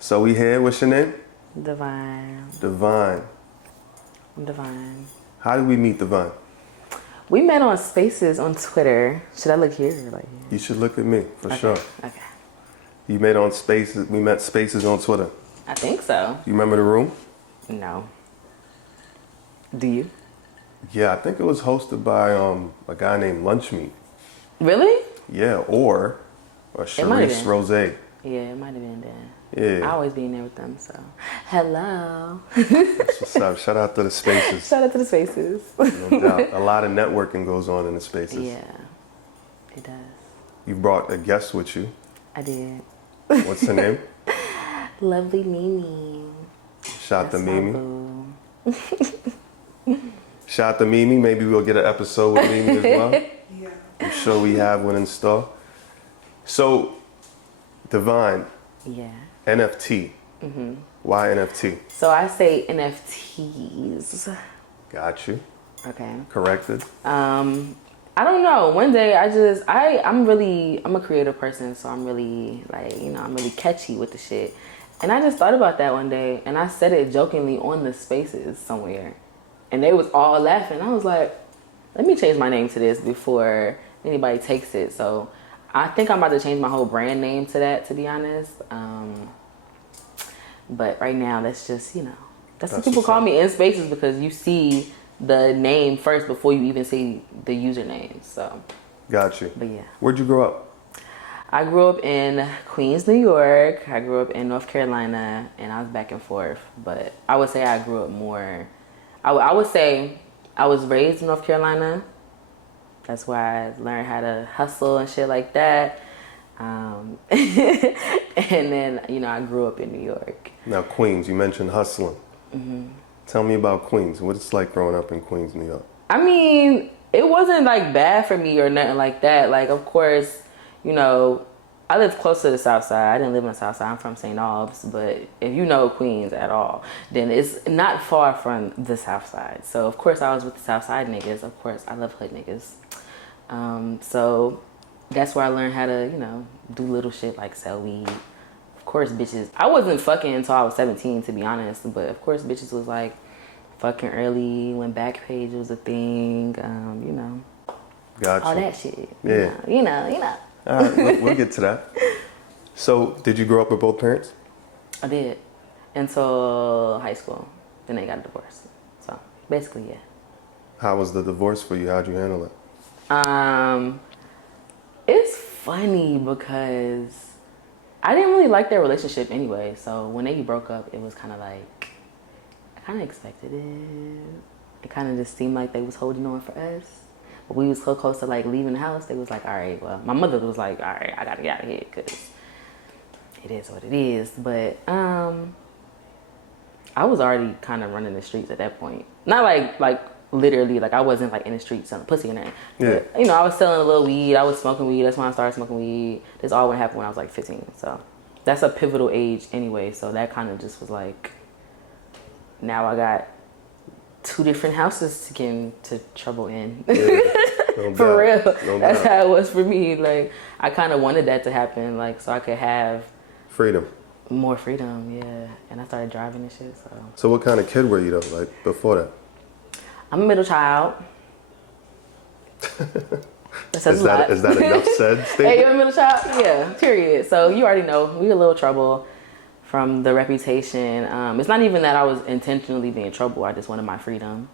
So we here. What's your name? Divine. Divine. I'm Divine. How did we meet, Divine? We met on Spaces on Twitter. Should I look here or like here? You should look at me for sure. Okay. You met on Spaces. We met Spaces on Twitter. I think so. You remember the room? No. Do you? Yeah, I think it was hosted by a guy named Lunch Meat. Really? Yeah, or Sharice Rose. Yeah, it might have been then. Yeah. I always be in there with them, so. Hello. That's what's up. Shout out to the Spaces. Shout out to the Spaces. No doubt. A lot of networking goes on in the Spaces. Yeah, it does. You brought a guest with you. I did. What's her name? Lovely Mimi. Shout out to That's my Mimi. boo. Shout out to Mimi. Maybe we'll get an episode with Mimi as well. Yeah. I'm sure we have one in store. So, Divine, Yeah. NFT. Mm-hmm. Why NFT? So I say NFTease. Got you. Okay. Corrected. I don't know. One day I'm a creative person, so I'm really I'm really catchy with the shit. And I just thought about that one day, and I said it jokingly on the Spaces somewhere, and they was all laughing. I was like, let me change my name to this before anybody takes it. So I think I'm about to change my whole brand name to that, to be honest. But right now, that's just, that's what people call me in Spaces, because you see the name first before you even see the username. So, Got you. but yeah. Where'd you grow up? I grew up in Queens, New York. I grew up in North Carolina, and I was back and forth. But I would say I grew up more. I would say I was raised in North Carolina. That's where I learned how to hustle and shit like that. And then, I grew up in New York. Now, Queens, you mentioned hustling. Mm-hmm. Tell me about Queens. What it's like growing up in Queens, New York. I mean, it wasn't like bad for me or nothing like that. Like, of course, I lived close to the South Side. I didn't live on the South Side. I'm from St. Albans, but if you know Queens at all, then it's not far from the South Side. So of course I was with the South Side niggas. Of course I love hood niggas. So that's where I learned how to, do little shit like sell weed. Of course, bitches. I wasn't fucking until I was 17, to be honest. But of course, bitches was like fucking early when Backpage was a thing. Gotcha. All that shit. Yeah. You know. All right, we'll get to that. So, did you grow up with both parents? I did until high school. Then they got divorced. So basically, yeah. How was the divorce for you? How'd you handle it? It's funny because I didn't really like their relationship anyway. So when they broke up, it was kind of like, I kind of expected it. It kind of just seemed like they was holding on for us. But we was so close to like leaving the house. They was like, all right, well, my mother was like, all right, I gotta get out of here because it is what it is. But I was already kind of running the streets at that point. Not like literally, like I wasn't like in the streets selling pussy or nothing. Yeah. But, I was selling a little weed. I was smoking weed. That's when I started smoking weed. This all happened when I was like 15. So that's a pivotal age anyway. So that kind of just was like, now I got 2 different houses to get into trouble in. Yeah, no For doubt. real. No That's doubt. how it was for me. Like, I kind of wanted that to happen, like, so I could have Freedom. more freedom, yeah. And I started driving and shit, so. So, what kind of kid were you though? Like before that? I'm a middle child. That says Is a lot. that enough said? Hey, Statement? you're a middle child? Yeah, period. So you already know, we a little trouble from the reputation. It's not even that I was intentionally being in trouble. I just wanted my freedom.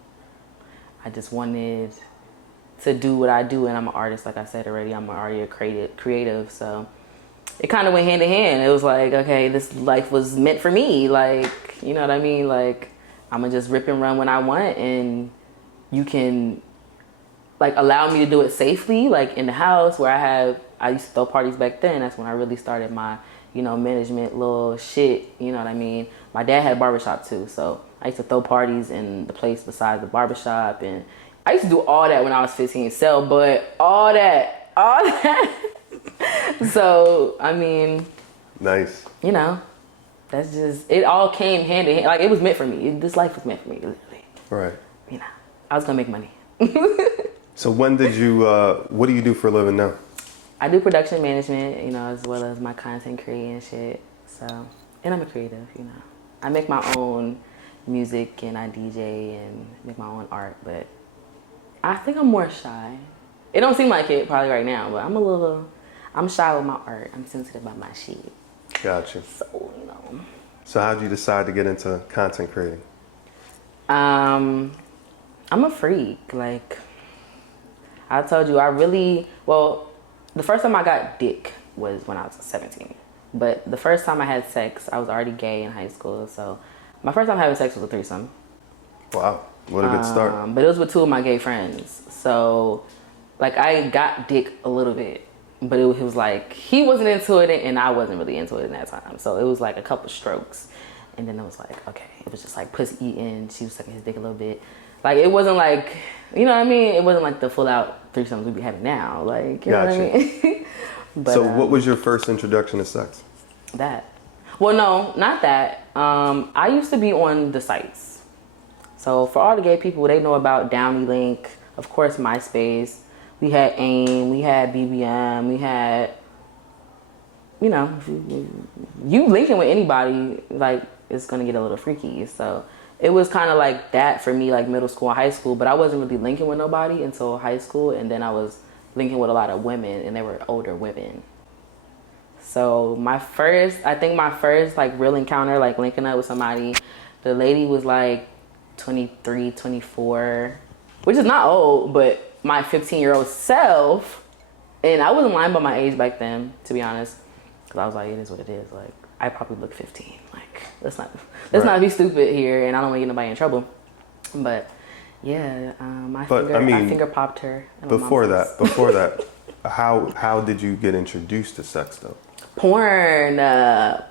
I just wanted to do what I do, and I'm an artist, like I said already. I'm already a creative, so it kind of went hand in hand. It was like, okay, this life was meant for me. Like, you know what I mean? Like, I'm gonna just rip and run when I want, and you can like allow me to do it safely, like in the house where I used to throw parties back then. That's when I really started my, management little shit, you know what I mean? My dad had a barbershop too, so I used to throw parties in the place beside the barbershop, and I used to do all that when I was 15, sell, but all that. So, I mean, Nice. that's just, it all came hand in hand. Like, it was meant for me. This life was meant for me, literally. Right. I was gonna make money. So when did you? What do you do for a living now? I do production management, as well as my content creating and shit. So And I'm a creative, you know. I make my own music and I DJ and make my own art, but I think I'm more shy. It don't seem like it probably right now, but I'm shy with my art. I'm sensitive about my shit. Gotcha. So, you know. So how'd you decide to get into content creating? I'm a freak. Like, I told you, the first time I got dick was when I was 17. But the first time I had sex, I was already gay in high school. So my first time having sex was a threesome. Wow, what a good start. But it was with two of my gay friends. So, like, I got dick a little bit. But it was like, he wasn't into it and I wasn't really into it in that time. So it was like a couple strokes. And then it was like, okay, it was just like pussy eating. She was sucking his dick a little bit. Like, it wasn't like, you know what I mean? It wasn't like the full out threesomes we be having now. Like, you know what I mean? But, so what was your first introduction to sex? That. Well, no, not that. I used to be on the sites. So for all the gay people, they know about Downy Link, of course, MySpace. We had AIM, we had BBM, we had, you know, you linking with anybody, like, it's gonna get a little freaky. So it was kind of like that for me, like middle school and high school, but I wasn't really linking with nobody until high school, and then I was linking with a lot of women, and they were older women. So my first like real encounter, like linking up with somebody, the lady was like 23, 24, which is not old, but my 15-year-old self, and I wasn't lying about my age back then, to be honest, because I was like, it is what it is. Like, I probably look 15. Like, let's not be stupid here, and I don't want to get nobody in trouble. But yeah, I finger popped her. Before that, how did you get introduced to sex though? Porn. I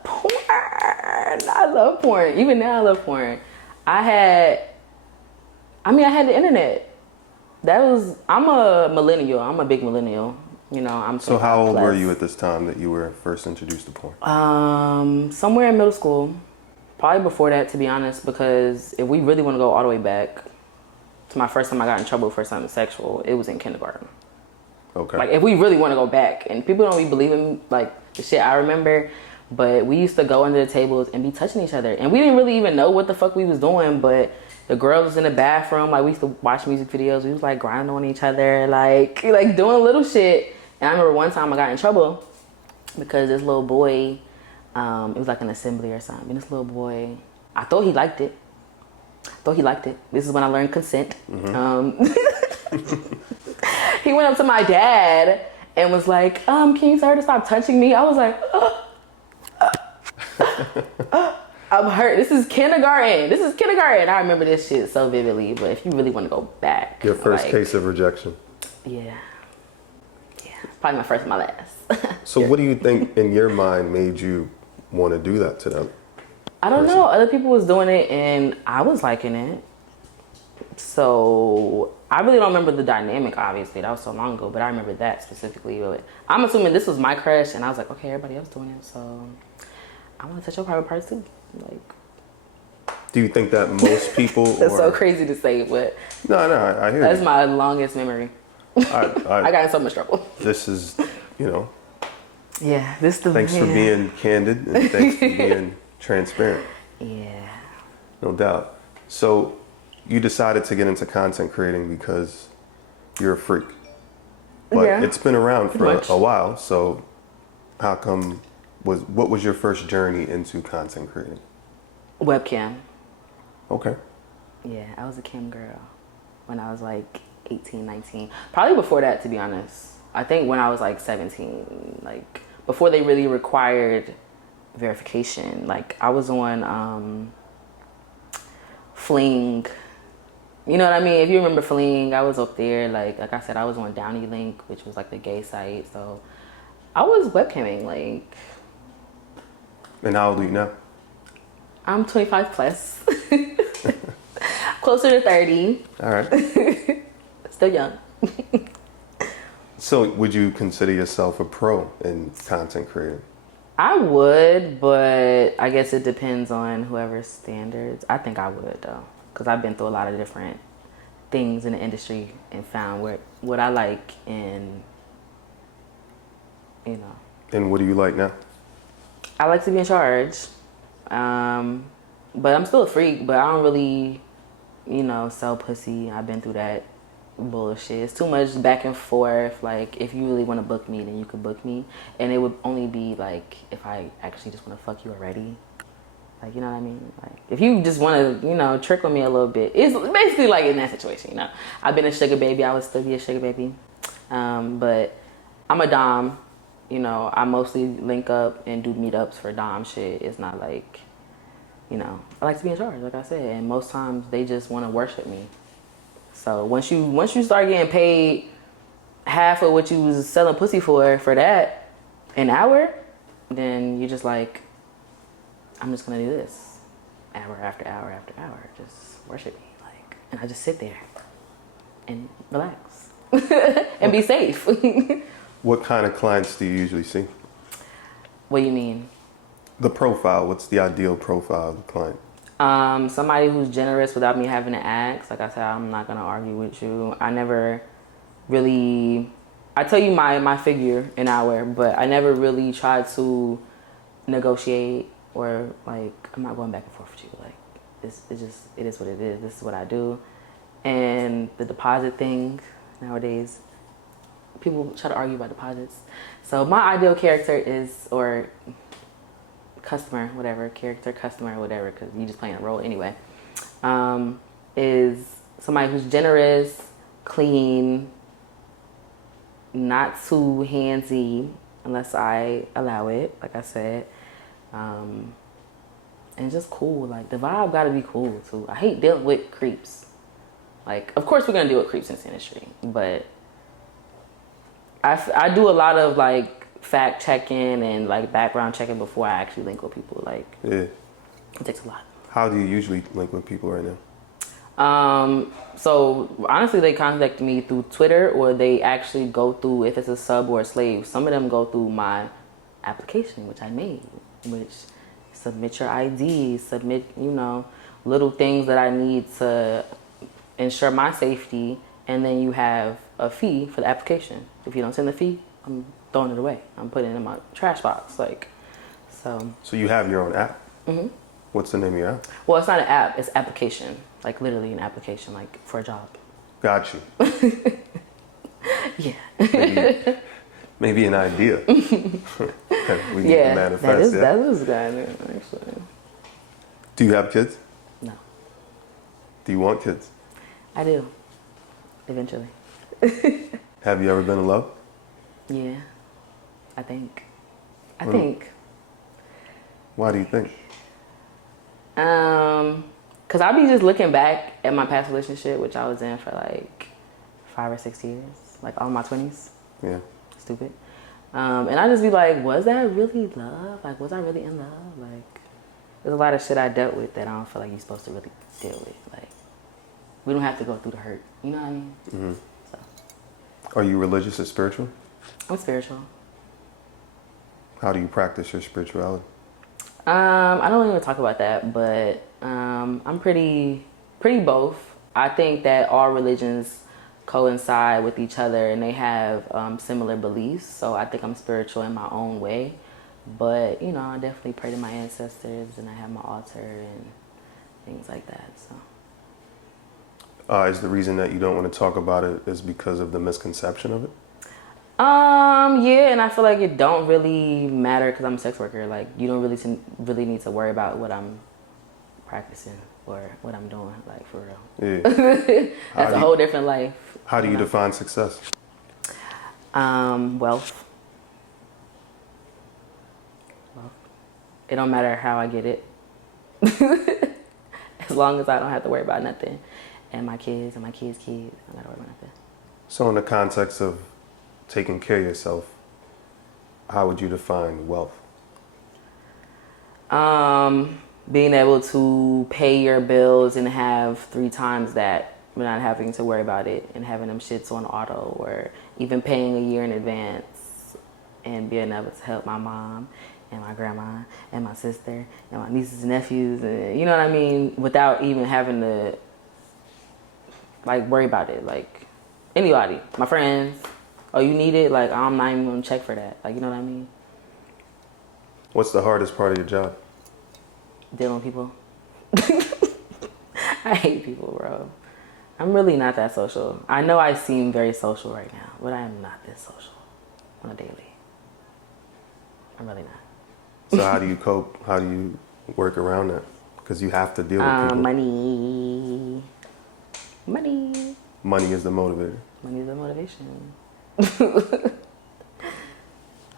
love porn. Even now, I love porn. I had the internet. I'm a millennial. I'm a big millennial. You know, So how old were you at this time that you were first introduced to porn? Somewhere in middle school. Probably before that, to be honest, because if we really want to go all the way back to my first time I got in trouble for something sexual, it was in kindergarten. Okay. Like, if we really want to go back, and people don't be believing like the shit I remember, but we used to go under the tables and be touching each other, and we didn't really even know what the fuck we was doing, but the girls was in the bathroom, like, we used to watch music videos, we was like grinding on each other, like doing little shit. And I remember one time I got in trouble because this little boy, it was like an assembly or something, and this little boy, I thought he liked it. This is when I learned consent. He went up to my dad and was like, can you tell her to stop touching me? I was like, I'm hurt. This is kindergarten. I remember this shit so vividly, but if you really want to go back. Your first case of rejection. Yeah. Probably my first and my last. So what do you think in your mind made you want to do that to them? I don't know. Other people was doing it and I was liking it. So I really don't remember the dynamic, obviously. That was so long ago, but I remember that specifically. But I'm assuming this was my crush, and I was like, okay, everybody else doing it, so I want to touch your private parts too. Like, do you think that most people? That's so crazy to say, but no, I hear that's you. my longest memory. I got in so much trouble. This is, Yeah, thanks for being candid and thanks for being transparent. Yeah. No doubt. So you decided to get into content creating because you're a freak. But it's been around for a while, so how come, what was your first journey into content creating? Webcam. Okay. Yeah, I was a cam girl when I was like 18, 19. Probably before that, to be honest. I think when I was like 17, like before they really required verification. Like I was on Fling. You know what I mean? If you remember Fling, I was up there. Like I said, I was on Downy Link, which was like the gay site. So I was webcamming. Like. And how old are you now? I'm 25 plus. Closer to 30. All right. Still young. So would you consider yourself a pro in content creating? I would, but I guess it depends on whoever's standards. I think I would, though, because I've been through a lot of different things in the industry and found what I like and, And what do you like now? I like to be in charge. But I'm still a freak, but I don't really, sell pussy. I've been through that bullshit. It's too much back and forth. Like, if you really want to book me, then you could book me. And it would only be, like, if I actually just want to fuck you already. Like, you know what I mean? Like, if you just want to, trick on me a little bit. It's basically like in that situation, I've been a sugar baby. I would still be a sugar baby. But I'm a dom. I mostly link up and do meetups for dom shit. It's not like, I like to be in charge, like I said. And most times they just want to worship me. So once you start getting paid half of what you was selling pussy for that an hour, then you're just like, I'm just gonna do this hour after hour after hour. Just worship me, like, and I just sit there and relax and be safe. What kind of clients do you usually see? What do you mean? The profile. What's the ideal profile of the client? Somebody who's generous without me having to ask. Like I said, I'm not gonna argue with you. I never really. I tell you my figure an hour, but I never really tried to negotiate. Or like, I'm not going back and forth with you. Like, it is what it is. This is what I do. And the deposit thing nowadays, people try to argue about deposits. So my ideal character is, or customer, whatever, customer, whatever, because you just playing a role anyway, is somebody who's generous, clean, not too handsy unless I allow it, like I said. And just cool. Like, the vibe gotta be cool too. I hate dealing with creeps. Like, of course we're gonna deal with creeps in this industry, but I do a lot of like fact checking and like background checking before I actually link with people. Like, yeah, it takes a lot. How do you usually link with people right now? So honestly, they contact me through Twitter, or they actually go through, if it's a sub or a slave, some of them go through my application, which I made, which submit your ID, submit, little things that I need to ensure my safety, and then you have a fee for the application. If you don't send the fee, I'm throwing it away. I'm putting it in my trash box, like, so. So you have your own app? Mm-hmm. What's the name of your app? Well, it's not an app, it's application, like literally an application, like for a job. Got you. Yeah. Maybe an idea. We need to manifest. That is good, actually. Do you have kids? No. Do you want kids? I do. Eventually. Have you ever been in love? Yeah. I think. Why do you think? Cause I be just looking back at my past relationship, which I was in for like 5 or 6 years, like all my 20s. Yeah. Stupid. And I just be like, was that really love? Like, was I really in love? Like, there's a lot of shit I dealt with that I don't feel like you're supposed to really deal with. Like, we don't have to go through the hurt. You know what I mean? Mm-hmm. So. Are you religious or spiritual? I'm spiritual. How do you practice your spirituality? I don't even talk about that, but I'm pretty both. I think that all religions coincide with each other and they have similar beliefs. So I think I'm spiritual in my own way. But, I definitely pray to my ancestors and I have my altar and things like that. So. Is the reason that you don't want to talk about it is because of the misconception of it? Yeah, and I feel like it don't really matter because I'm a sex worker. Like, you don't really need to worry about what I'm practicing or what I'm doing, like, for real. Yeah. That's a whole different life. How do you define success? Wealth. It don't matter how I get it. As long as I don't have to worry about nothing. And my kids and my kids' kids. I don't gotta worry about nothing. So in the context of taking care of yourself, how would you define wealth? Being able to pay your bills and have 3 times that without having to worry about it and having them shits on auto, or even paying a year in advance and being able to help my mom and my grandma and my sister and my nieces and nephews, and you know what I mean, without even having to like worry about it. Like, anybody, my friends, oh, you need it, like, I'm not even gonna check for that. Like, you know what I mean? What's the hardest part of your job? Dealing with people. I hate people, bro. I'm really not that social. I know I seem very social right now, but I am not this social on a daily. I'm really not. So how do you cope? How do you work around that? Because you have to deal with people. Money. Money is the motivator. Money is the motivation.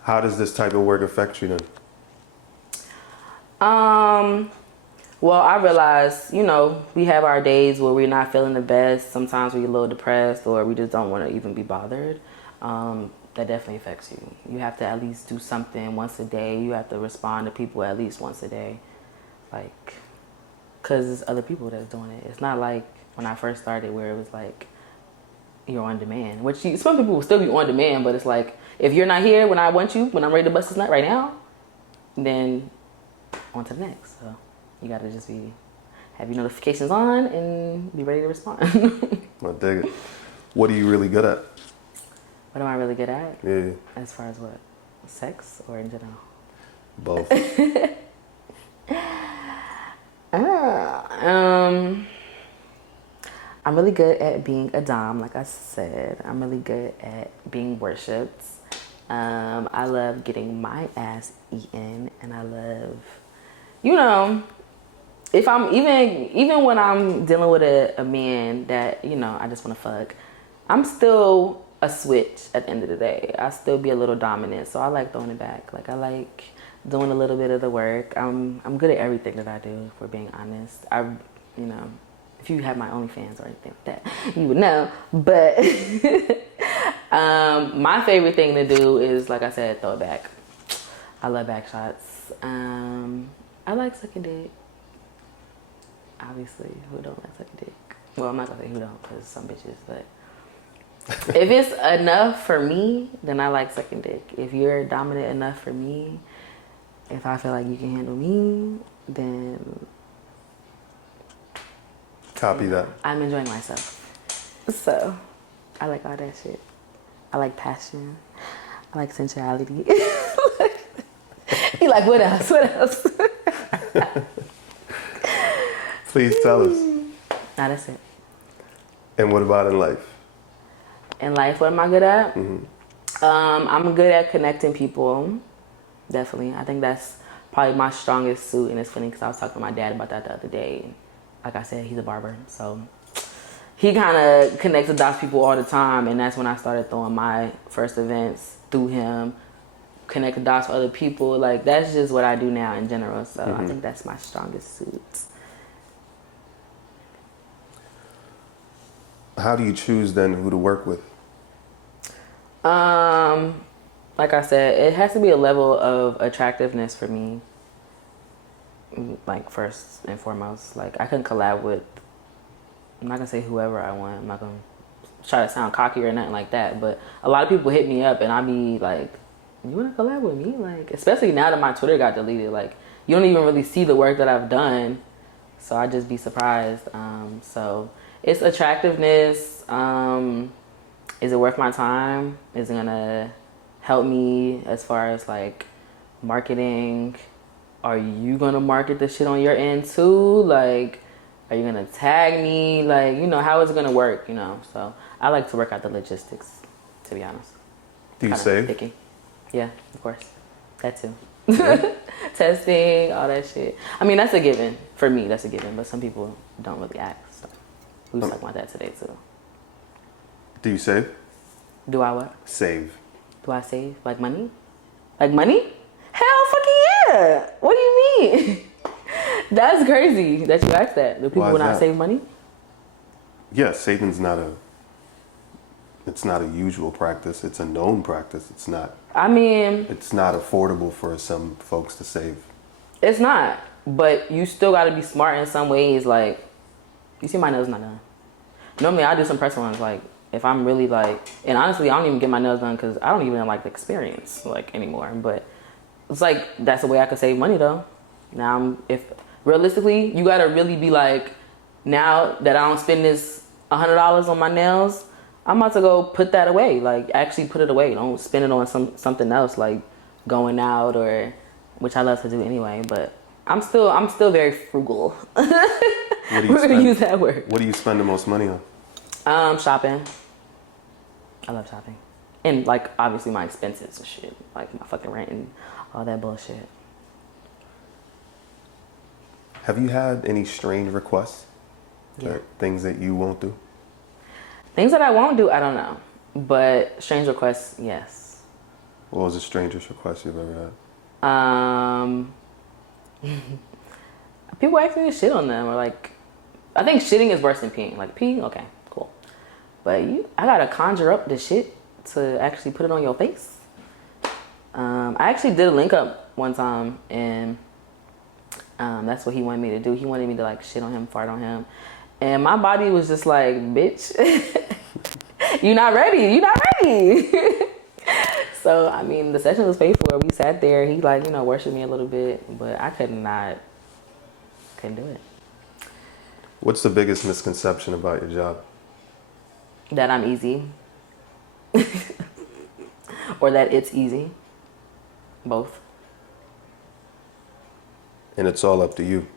How does this type of work affect you then? Well, I realize, we have our days where we're not feeling the best. Sometimes we're a little depressed or we just don't want to even be bothered. That definitely affects you. You have to at least do something once a day. You have to respond to people at least once a day. Like, because it's other people that's doing it. It's not like when I first started where it was like, you're on demand. Which some people will still be on demand, but it's like, if you're not here when I want you, when I'm ready to bust this nut right now, then on to the next. So you gotta just have your notifications on and be ready to respond. I dig it. What are you really good at? What am I really good at? Yeah. As far as what? Sex or in general? Both. I'm really good at being a dom, like I said. I'm really good at being worshipped. I love getting my ass eaten, and I love, if I'm even when I'm dealing with a man that I just want to fuck, I'm still a switch at the end of the day. I still be a little dominant, so I like throwing it back. Like I like doing a little bit of the work. I'm good at everything that I do, for being honest. If you have my OnlyFans or anything like that, you would know. But my favorite thing to do is, like I said, throw it back. I love back shots. I like sucking dick. Obviously, who don't like sucking dick? Well, I'm not gonna say who don't, because some bitches, but if it's enough for me, then I like sucking dick. If you're dominant enough for me, if I feel like you can handle me, then Copy that. I'm enjoying myself. So, I like all that shit. I like passion. I like sensuality. You like, what else? What else? Please tell us. Nah, that's it. And what about in life? In life, what am I good at? Mm-hmm. I'm good at connecting people. Definitely. I think that's probably my strongest suit. And it's funny because I was talking to my dad about that the other day. Like I said, he's a barber. So he kind of connects the dots people all the time. And that's when I started throwing my first events through him. Connect the dots with other people. Like, that's just what I do now in general. So I think that's my strongest suit. How do you choose then who to work with? Like I said, it has to be a level of attractiveness for me. Like, first and foremost, like, I couldn't collab with, I'm not gonna say whoever I want. I'm not gonna try to sound cocky or nothing like that, but a lot of people hit me up and I be like, you wanna collab with me? Like, especially now that my Twitter got deleted, like, you don't even really see the work that I've done, so I just be surprised. So it's attractiveness. Is it worth my time? Is it gonna help me as far as like marketing? Are you gonna market the shit on your end too? Like, are you gonna tag me? Like, how is it gonna work? So I like to work out the logistics, to be honest. Do you save? Picky. Yeah, of course. That too. Yeah. Testing, all that shit. I mean, that's a given. For me, that's a given. But some people don't really ask. So we was talking about that today too. Do you save? Do I what? Save. Do I save? Like money? Like money? Hell fucking yeah! What do you mean? That's crazy that you asked that. Do people not save money? Yeah, saving's it's not a usual practice. It's a known practice. It's not. I mean, it's not affordable for some folks to save. It's not, but you still got to be smart in some ways. Like, you see my nails not done. Normally, I do some press ones. Like, if I'm really like, and honestly, I don't even get my nails done because I don't even like the experience like anymore. But it's like that's a way I could save money though. Now, if realistically, you got to really be like, now that I don't spend this $100 on my nails, I'm about to go put that away. Like, actually put it away. Don't spend it on something else, like going out or, which I love to do anyway. But I'm still very frugal. What do you We're gonna use that word. What do you spend the most money on? Shopping. I love shopping. And like obviously my expenses and shit. Like my fucking rent and all that bullshit. Have you had any strange requests? Yeah. Or things that you won't do? Things that I won't do, I don't know. But strange requests, yes. What was the strangest request you've ever had? People ask me to shit on them, or like, I think shitting is worse than peeing. Like peeing, okay, cool. But I gotta conjure up the shit to actually put it on your face. I actually did a link up one time, and that's what he wanted me to do. He wanted me to like shit on him, fart on him, and my body was just like, bitch, you're not ready. So I mean, the session was paid for. We sat there. He like, worshiped me a little bit, but I couldn't do it. What's the biggest misconception about your job? That I'm easy. Or that it's easy. Both. And it's all up to you.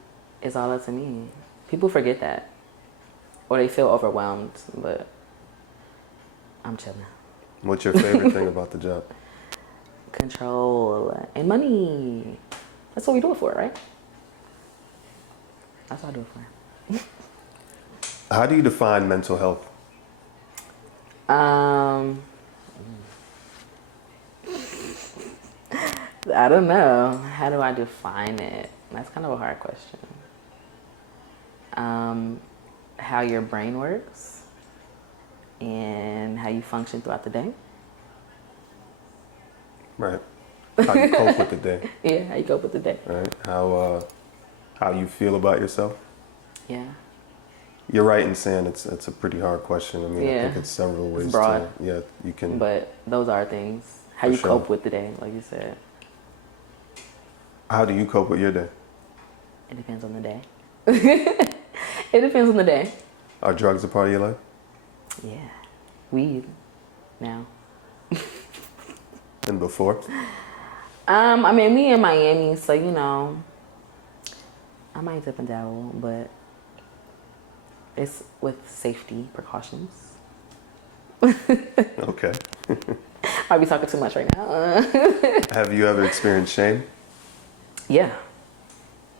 It's all up to me. People forget that. Or they feel overwhelmed, but I'm chilling. What's your favorite thing about the job? Control and money. That's what we do it for, right? That's what I do it for. How do you define mental health? I don't know. How do I define it? That's kind of a hard question. How your brain works and how you function throughout the day. Right. How you cope with the day. Yeah, how you cope with the day. Right. How you feel about yourself. Yeah. You're right in saying it's a pretty hard question. I mean, I think it's several ways. It's broad. You can. But those are things. How you cope with the day, like you said. How do you cope with your day? It depends on the day. It depends on the day. Are drugs a part of your life? Yeah. Weed. Now. And before? I mean, we in Miami, so I might dip and dabble, but it's with safety precautions. Okay. Might be talking too much right now. Have you ever experienced shame? Yeah.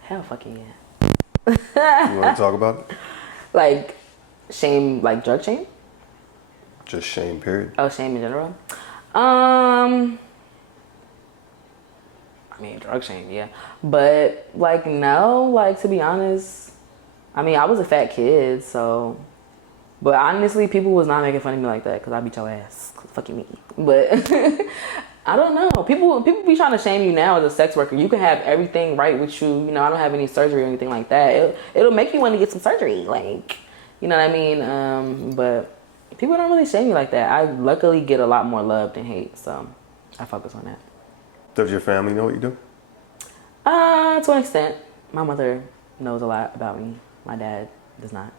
Hell fucking yeah. You want to talk about it? Like shame, like drug shame? Just shame, period. Oh, shame in general? I mean, drug shame, yeah. But, like, no, like, to be honest, I mean, I was a fat kid, so. But honestly, people was not making fun of me like that because I beat your ass. Fucking me. But, I don't know. People be trying to shame you now as a sex worker. You can have everything right with you. I don't have any surgery or anything like that. It'll make you want to get some surgery. Like, you know what I mean? But people don't really shame me like that. I luckily get a lot more love than hate, so I focus on that. Does your family know what you do? To an extent. My mother knows a lot about me. My dad does not.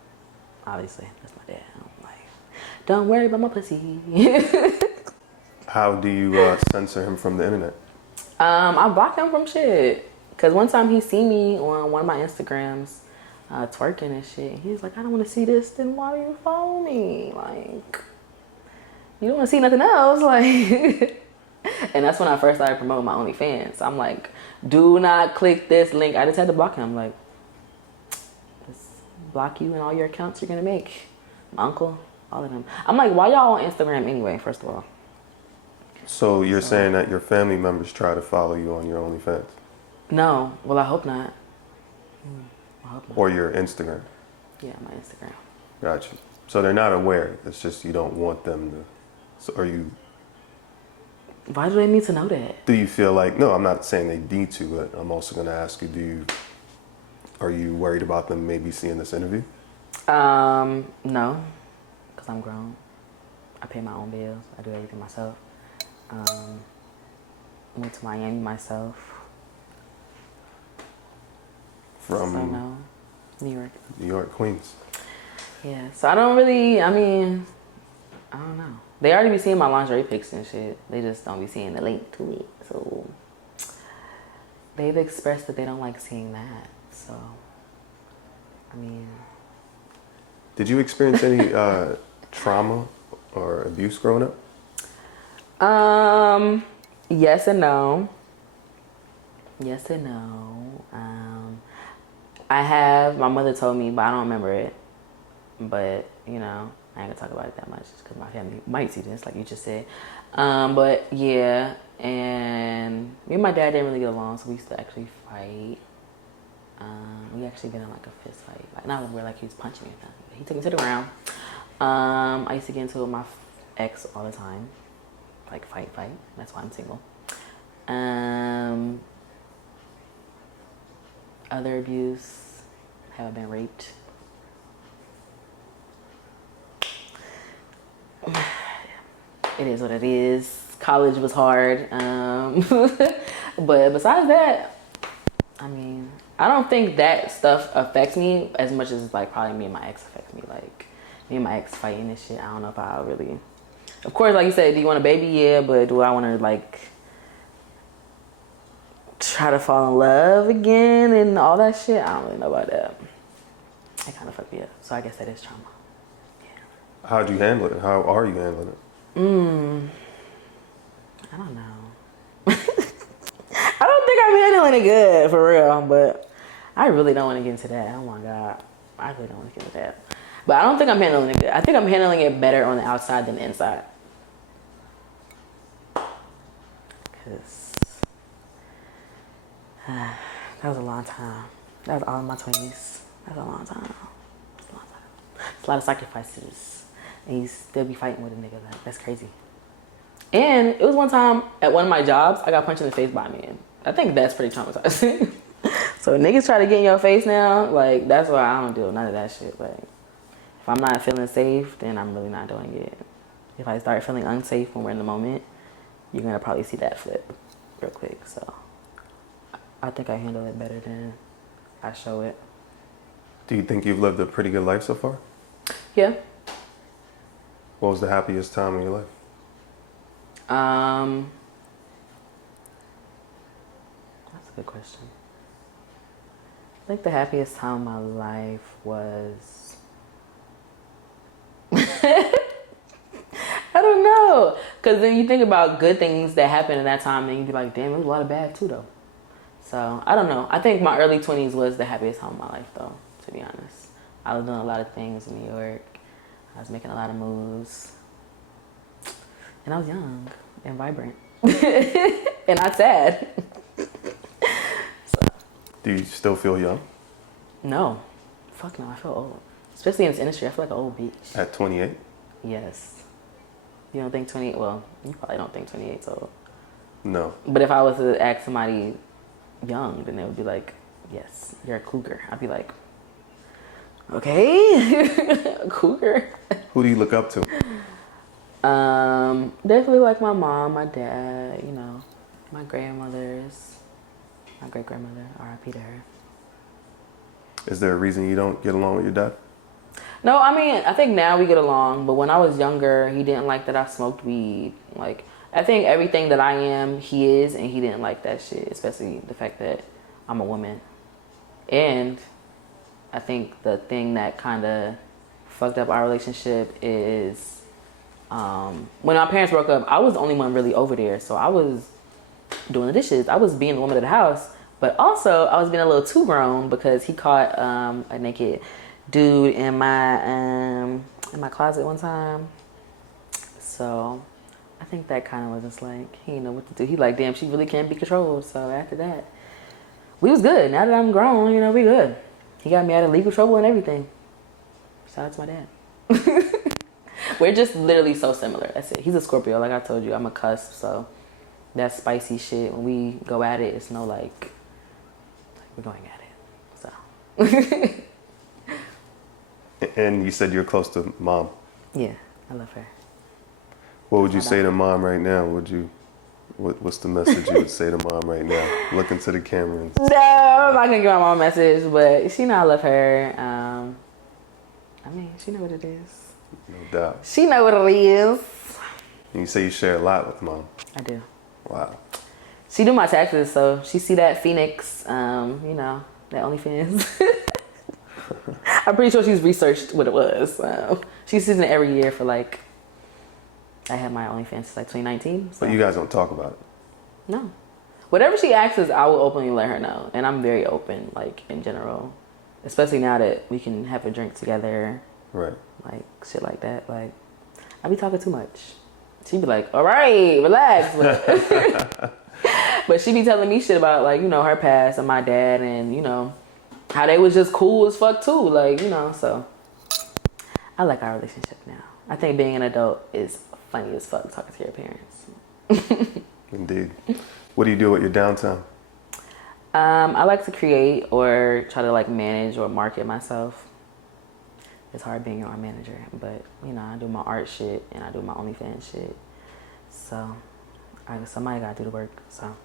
Obviously, that's my dad. I'm like, don't worry about my pussy. How do you censor him from the internet? I block him from shit. Cause one time he see me on one of my Instagrams twerking and shit. He's like, I don't want to see this. Then why do you follow me? Like, you don't want to see nothing else. Like, and that's when I first started promoting my OnlyFans. I'm like, do not click this link. I just had to block him. Like, just block you and all your accounts you're gonna make. My uncle, all of them. I'm like, why y'all on Instagram anyway? First of all. So you're saying that your family members try to follow you on your OnlyFans? No. Well, I hope not. I hope not. Or your Instagram? Yeah, my Instagram. Gotcha. So they're not aware. It's just you don't want them to. So are you? Why do they need to know that? Do you feel like? No, I'm not saying they need to, but I'm also going to ask you. Are you worried about them maybe seeing this interview? No, because I'm grown. I pay my own bills. I do everything myself. Went to Miami myself. From so no, New York. New York, Queens. Yeah, so I don't really, I mean, I don't know. They already be seeing my lingerie pics and shit. They just don't be seeing the link to it. So they've expressed that they don't like seeing that. So, I mean. Did you experience any trauma or abuse growing up? Yes and no. Yes and no. I have, my mother told me, but I don't remember it. But, you know, I ain't gonna talk about it that much because my family might see this, like you just said. But yeah, and me and my dad didn't really get along, so we used to actually fight. We actually been in like a fist fight. Like, not where like he was punching me or nothing. He took me to the ground. I used to get into it with my ex all the time. Like fight. That's why I'm single. Other abuse. Have I been raped? It is what it is. College was hard. But besides that, I mean, I don't think that stuff affects me as much as like probably me and my ex affects me. Like me and my ex fighting and shit. I don't know if I really. Of course, like you said, do you want a baby? Yeah, but do I want to like try to fall in love again and all that shit? I don't really know about that. It kind of fucked me up. So I guess that is trauma. Yeah. How'd you handle it? How are you handling it? I don't know. I don't think I'm handling it good for real, but I really don't want to get into that. Oh my God. I really don't want to get into that. But I don't think I'm handling it good. I think I'm handling it better on the outside than the inside. Because that was a long time. That was all in my 20s. That was a long time. It's a long time. It's a lot of sacrifices. And you still be fighting with a nigga. That's crazy. And it was one time at one of my jobs, I got punched in the face by a man. I think that's pretty traumatizing. So niggas try to get in your face now, like that's why I don't do none of that shit. Like if I'm not feeling safe, then I'm really not doing it. If I start feeling unsafe when we're in the moment, you're gonna probably see that flip real quick. So I think I handle it better than I show it. Do you think you've lived a pretty good life so far? Yeah. What was the happiest time in your life? That's a good question. I think the happiest time of my life was I don't know, because then you think about good things that happened in that time and you'd be like, damn, it was a lot of bad too though. So I don't know. I think my early 20s was the happiest time of my life though, to be honest. I was doing a lot of things in New York. I was making a lot of moves. And I was young and vibrant. And not sad. So. Do you still feel young? No. Fuck no, I feel old. Especially in this industry, I feel like an old bitch. At 28? Yes. You don't think 28? Well, you probably don't think 28's old. No. But if I was to ask somebody young, then they would be like, yes, you're a cougar. I'd be like, okay, a cougar. Who do you look up to? Definitely like my mom, my dad, you know, my grandmothers, my great grandmother, R.I.P. to her. Is there a reason you don't get along with your dad? No, I mean, I think now we get along, but when I was younger, he didn't like that I smoked weed. Like, I think everything that I am, he is, and he didn't like that shit, especially the fact that I'm a woman. And I think the thing that kind of fucked up our relationship is when our parents broke up, I was the only one really over there. So I was doing the dishes. I was being the woman of the house. But also, I was being a little too grown because he caught a naked dude in my closet one time. So I think that kind of was just like, he didn't know what to do. He like, damn, she really can't be controlled. So after that, we was good. Now that I'm grown, you know, we good. He got me out of legal trouble and everything. Shout out to my dad. We're just literally so similar. That's it. He's a Scorpio, like I told you. I'm a cusp, so that spicy shit. When we go at it, it's no like we're going at it. So. And you said you're close to mom. Yeah, I love her. What would you say to mom right now? What's the message you would say to mom right now? Look into the camera. And... No, I'm not gonna give my mom a message, but she know I love her. I mean, she know what it is. No doubt. She know what it is. And you say you share a lot with mom. I do. Wow. She do my taxes, so she see that Phoenix, you know, that OnlyFans. I'm pretty sure she's researched what it was. She's using it every year for like, I had my OnlyFans since like 2019. So. But you guys don't talk about it? No. Whatever she asks, I will openly let her know. And I'm very open, like, in general. Especially now that we can have a drink together. Right. Like, shit like that. Like, I be talking too much. She be like, all right, relax. But she be telling me shit about, like, you know, her past and my dad and, you know, how they was just cool as fuck too. Like, you know, so I like our relationship now. I think being an adult is funny as fuck talking to your parents. Indeed. What do you do with your downtime? I like to create or try to like manage or market myself. It's hard being your own manager, but you know, I do my art shit and I do my OnlyFans shit. So somebody gotta do the work. So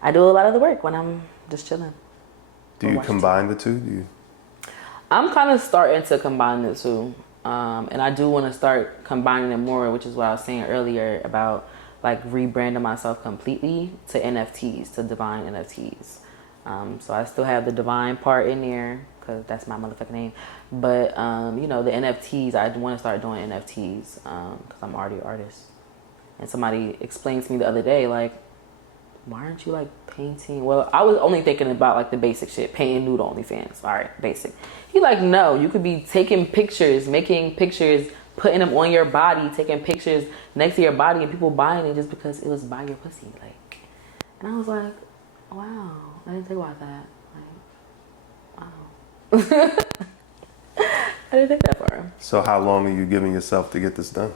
I do a lot of the work when I'm just chilling. Do you combine the two? I'm kind of starting to combine the two. And I do want to start combining it more, which is what I was saying earlier about like rebranding myself completely to NFTease, to Divine NFTease. So I still have the Divine part in there because that's my motherfucking name. But, you know, the NFTease, I want to start doing NFTease because I'm already an artist. And somebody explained to me the other day, like, why aren't you like painting? Well, I was only thinking about like the basic shit, painting nude OnlyFans. All right, basic. He like, no, you could be taking pictures, making pictures, putting them on your body, taking pictures next to your body, and people buying it just because it was by your pussy. Like, and I was like, wow, I didn't think about that. Like, wow. I didn't think that far. So how long are you giving yourself to get this done?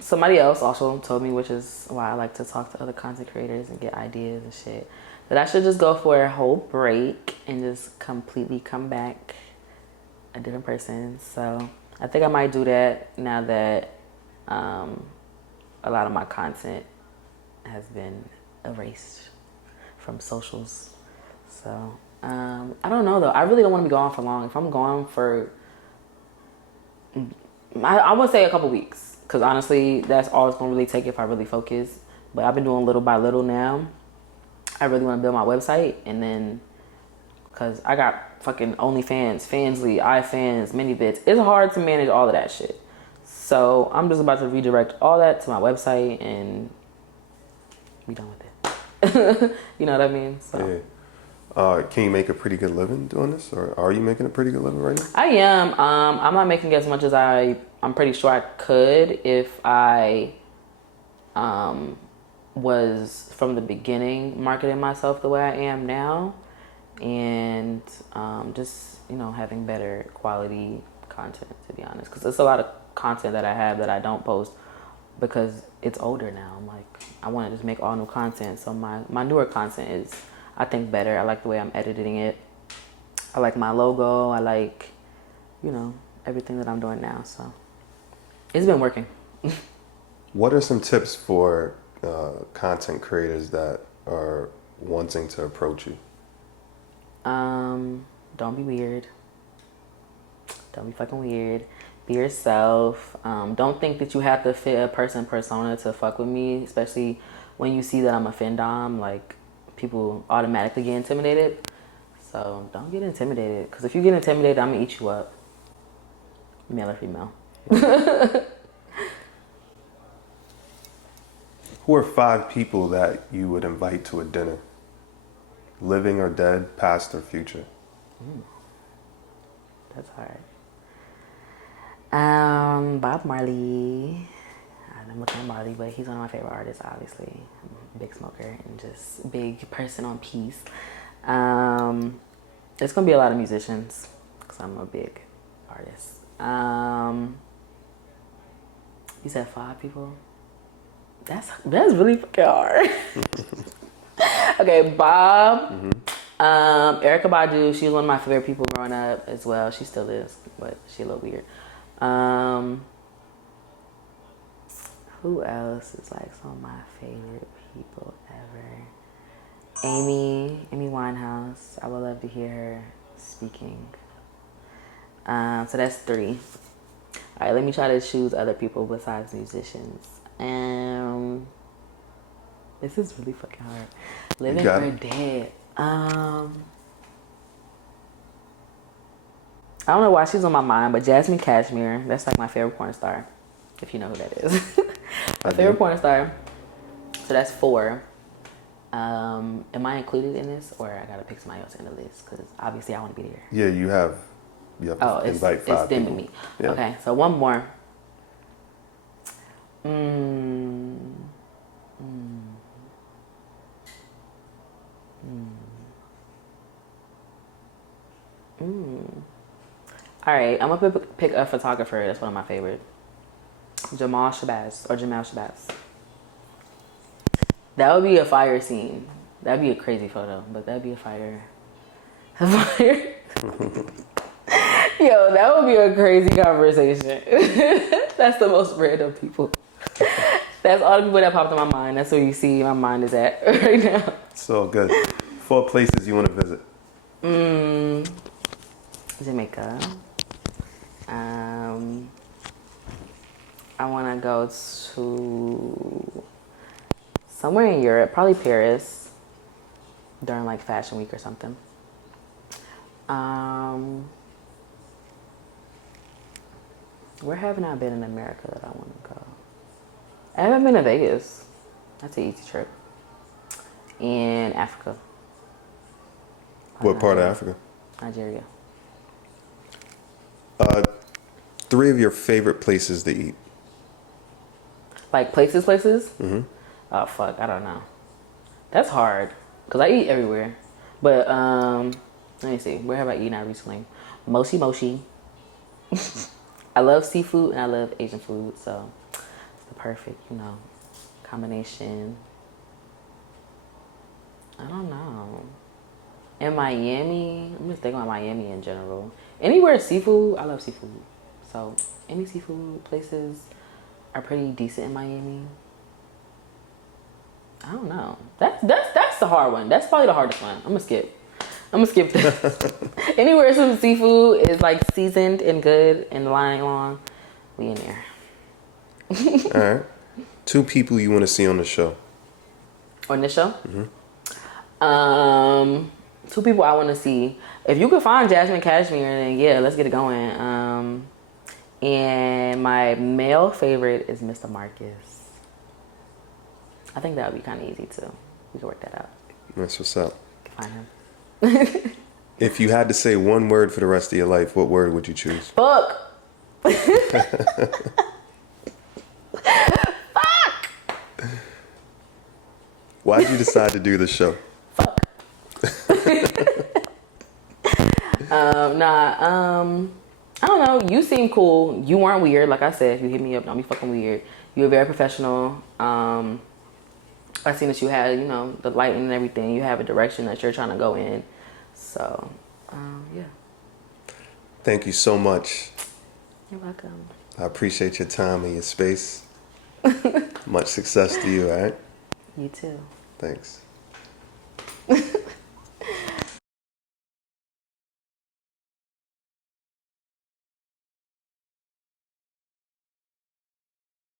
Somebody else also told me, which is why I like to talk to other content creators and get ideas and shit, that I should just go for a whole break and just completely come back a different person. So I think I might do that now that a lot of my content has been erased from socials. So I don't know though. I really don't want to be gone for long. If I'm gone for I would say a couple weeks, because honestly, that's all it's going to really take if I really focus. But I've been doing little by little now. I really want to build my website, and then, because I got fucking OnlyFans, Fansly, iFans, ManyVids. It's hard to manage all of that shit. So I'm just about to redirect all that to my website and be done with it. You know what I mean? So. Yeah. Can you make a pretty good living doing this, or are you making a pretty good living right now? I am. I'm not making as much as I'm pretty sure I could if I was from the beginning marketing myself the way I am now, and just, you know, having better quality content, to be honest, because there's a lot of content that I have that I don't post because it's older now. I'm like, I want to just make all new content. So my newer content is, I think, better. I like the way I'm editing it. I like my logo. I like, you know, everything that I'm doing now. So it's been working. What are some tips for content creators that are wanting to approach you? Don't be weird. Don't be fucking weird. Be yourself. Don't think that you have to fit a person persona to fuck with me, especially when you see that I'm a findom. Like, people automatically get intimidated. So don't get intimidated, because if you get intimidated, I'm gonna eat you up. Male or female. Who are 5 people that you would invite to a dinner? Living or dead, past or future? That's hard. Bob Marley. I'm looking at Marley, but he's one of my favorite artists, obviously. I'm a big smoker and just big person on peace. It's gonna be a lot of musicians because I'm a big artist. You said 5 people? That's really fucking hard. Okay, Bob. Mm-hmm. Erykah Badu, she was one of my favorite people growing up as well. She still is, but she a little weird. Who else is like some of my favorite people ever? Amy Winehouse. I would love to hear her speaking. So that's 3. All right, let me try to choose other people besides musicians. This is really fucking hard. Living or dead. I don't know why she's on my mind, but Jasmine Cashmere, that's like my favorite porn star, if you know who that is. My favorite porn star. So that's 4. Am I included in this, or I gotta pick somebody else in the list? Because obviously I want to be there. Yeah, you have to invite 5 it's them people. and me. Yeah. Okay, so one more. All right, I'm gonna pick a photographer. That's one of my favorite. Jamal Shabazz. That would be a fire scene. That'd be a crazy photo, but that'd be a fire. Yo, that would be a crazy conversation. That's the most random people. That's all the people that popped in my mind. That's where you see my mind is at right now. So good. 4 places you want to visit. Jamaica. I want to go to somewhere in Europe, probably Paris, during like Fashion Week or something. Where haven't I been in America that I want to go? I haven't been to Vegas. That's an easy trip. In Africa. What part of Africa? Nigeria. 3 of your favorite places to eat. Like places? Mm-hmm. Oh, fuck. I don't know. That's hard. Because I eat everywhere. But, let me see. Where have I eaten out recently? Moshi. I love seafood and I love Asian food. So, it's the perfect, combination. I don't know. In Miami, I'm just thinking about Miami in general. Anywhere seafood, I love seafood. So, any seafood places are pretty decent in Miami. I don't know. That's the hard one. That's probably the hardest one. I'm gonna skip that. Anywhere some seafood is like seasoned and good and lying long, we in there. All right. 2 people you want to see on the show. On this show? Mm-hmm. 2 people I want to see. If you could find Jasmine Cashmere, then yeah, let's get it going. And my male favorite is Mr. Marcus. I think that would be kind of easy too. We could work that out. That's what's up. Find him. If you had to say one word for the rest of your life, what word would you choose? Fuck. Why did you decide to do the show? Fuck. I don't know. You seem cool. You weren't weird. Like I said, if you hit me up, don't be fucking weird. You were very professional. I seen that you had, the lighting and everything. You have a direction that you're trying to go in. So, yeah. Thank you so much. You're welcome. I appreciate your time and your space. Much success to you, all right? You too. Thanks.